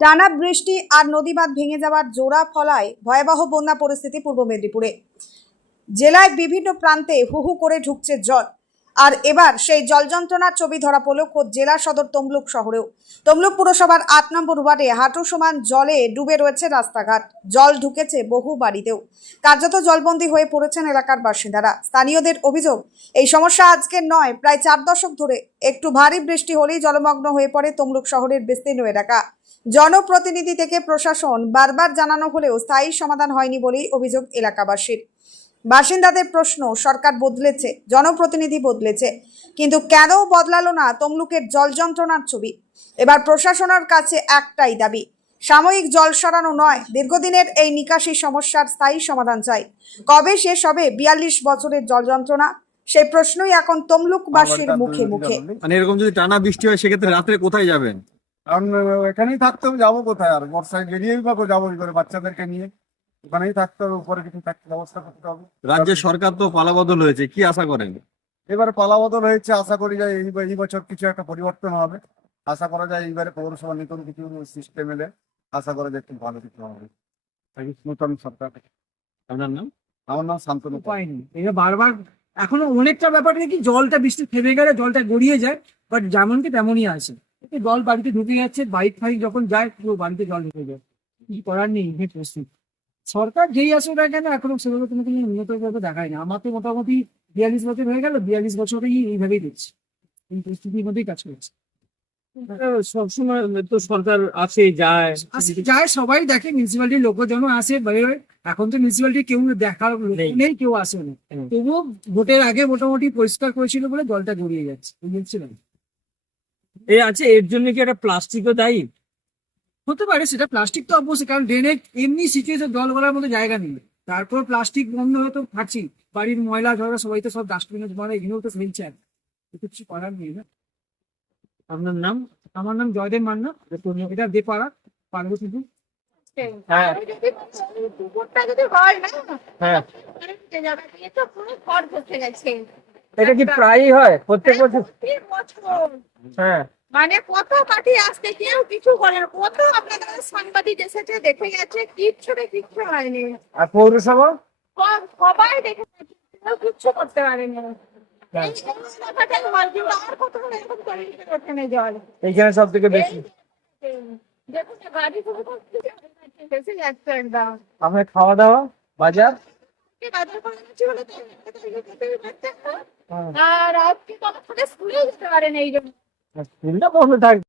টানা বৃষ্টি আর নদীবাঁধ ভেঙে যাওয়ার জোড়া ফলায় ভয়াবহ বন্যা পরিস্থিতি পূর্ব মেদিনীপুরে। জেলায় বিভিন্ন প্রান্তে হু হু করে ঢুকছে জল। আর এবার সেই জল যন্ত্রণার ছবি ধরা পড়ল খোদ জেলা সদর তমলুক শহরেও। তমলুক পুরসভার ৮ নম্বর ওয়ার্ডে হাঁটু সমান জলে ডুবে রয়েছে রাস্তাঘাট। জল ঢুকেছে বহু বাড়িতেও। কার্যত জলবন্দী হয়ে পড়েছেন এলাকার বাসিন্দারা। স্থানীয়দের অভিযোগ, এই সমস্যা আজকের নয়, প্রায় 4 দশক ধরে। একটু ভারী বৃষ্টি হলেই জলমগ্ন হয়ে পড়ে তমলুক শহরের বিস্তীর্ণ এলাকা। জনপ্রতিনিধি থেকে প্রশাসন বারবার জানানো হলেও স্থায়ী সমাধান হয়নি বলেই অভিযোগ এলাকাবাসীর। বাসিন্দাদের প্রশ্ন, সরকার বদলেছে, জনপ্রতিনিধি বদলেছে, কিন্তু কেন বদলালো না তমলুকের জল যন্ত্রণার ছবি? এবার প্রশাসনের কাছে একটাই দাবি, সাময়িক জল সরানো নয়, দীর্ঘদিনের এই নিকাশি সমস্যার স্থায়ী সমাধান চাই। কবে শেষ হবে 42 বছরের জল যন্ত্রণা? সেই প্রশ্নই এখন তমলুকবাসীর মুখে মুখে। মানে এরকম যদি টানা বৃষ্টি হয় সেক্ষেত্রে রাত্রে কোথায় যাবেন? কারণ এখানেই থাকতে হবে, যাবো কোথায়? আর বর্ষায় বেরিয়েই বা যাবো কি করে? বাচ্চাদেরকে নিয়ে ওখানেই থাকতে হবে, উপরে কিছু থাকতে ব্যবস্থা করতে হবে। রাজ্যের সরকার তো পালাবদল হয়েছে, কি আশা করেন? এবারে পালাবদল হয়েছে, আশা করি যায় এই বছর কিছু একটা পরিবর্তন হবে। আশা করা যায় এইবারে পৌরসভা নতুন কিছু সিস্টেম এলে আশা করা যায় একটু ভালো কিছু হবে নতুন সরকার। আপনার নাম? আমার নাম শান্তনু। উপায় নেই, এটা বারবার এখনো অনেকটা ব্যাপার কি জলটা বৃষ্টি থেমে গেলে জলটা গড়িয়ে যায়, বাট যেমন কি তেমনই আছে। জল বাড়িতে ঢুকে যাচ্ছে, বাইক ফাইক যখন যায় পুরো বাড়িতে জল ঢুকে যায়। কি করার নেই, এই পরিস্থিতি। সরকার যেই আসুক না কেন এখনো সেভাবে কোনো উন্নত ভাবে দেখায় না। আমার তো মোটামুটি 42 বছর হয়ে গেল, 42 বছরেই এইভাবেই দেখছি, এই পরিস্থিতির মধ্যেই কাজ করছে। সবসময় তো সরকার আসে যায়, যায় সবাই দেখে, মিউনিসিপ্যালিটির লোকজন আসে বেরোয়। এখন তো মিউনিসিপ্যালিটি কেউ দেখার নেই, কেউ আসে না। তবুও ভোটের আগে মোটামুটি পরিষ্কার করেছিল বলে জলটা গড়িয়ে যাচ্ছে, বুঝছিলেন? এই আছে এর জন্য কি একটা প্লাস্টিকও দায়ী হতে পারে, সেটা প্লাস্টিক তো অবশ্যই, কারণ ড্রেনে এমনি সিচুয়েশন জল গড়ার মতো জায়গা নেই। তারপর প্লাস্টিক বন্ধ হয়ে তো থাকছি, বাড়ির ময়লা ঝগড়া সবাই তো সব ডাস্টবিনে মানে এগুলোও তো ফেলছে, আর কিছু করার নেই না। আপনার নাম? আমার নাম জয়দেব মান্না, এটা দেপাড়া, পার্বতীপুর। হ্যাঁ হ্যাঁ, এটা কি প্রায়ই হয় প্রত্যেক বছর? হ্যাঁ, মানে কত পার্টি আসতে কেউ কিছু করে না, কত আপনাদের সাংবাদিক এসেছে দেখে গেছে, কিচ্ছু হয়নি। আর পৌরসভা? সবাই দেখে গেছে, কেউ কিচ্ছু করতে পারেনি। এই এলাকাটাই হয়, কিন্তু আর কোথাও এরকম পরিস্থিতি করতে নেই জল। এইখানে সব থেকে বেশি। দেখুন গাড়ি বেশি যাচ্ছে একদম। আপনার খাওয়া দাওয়া বাজার? বাজার করে নিচ্ছি বলে তো আর আজকে তো স্কুলে যেতে পারেন এই জন্য। স্কুলটা বন্ধ থাকবে।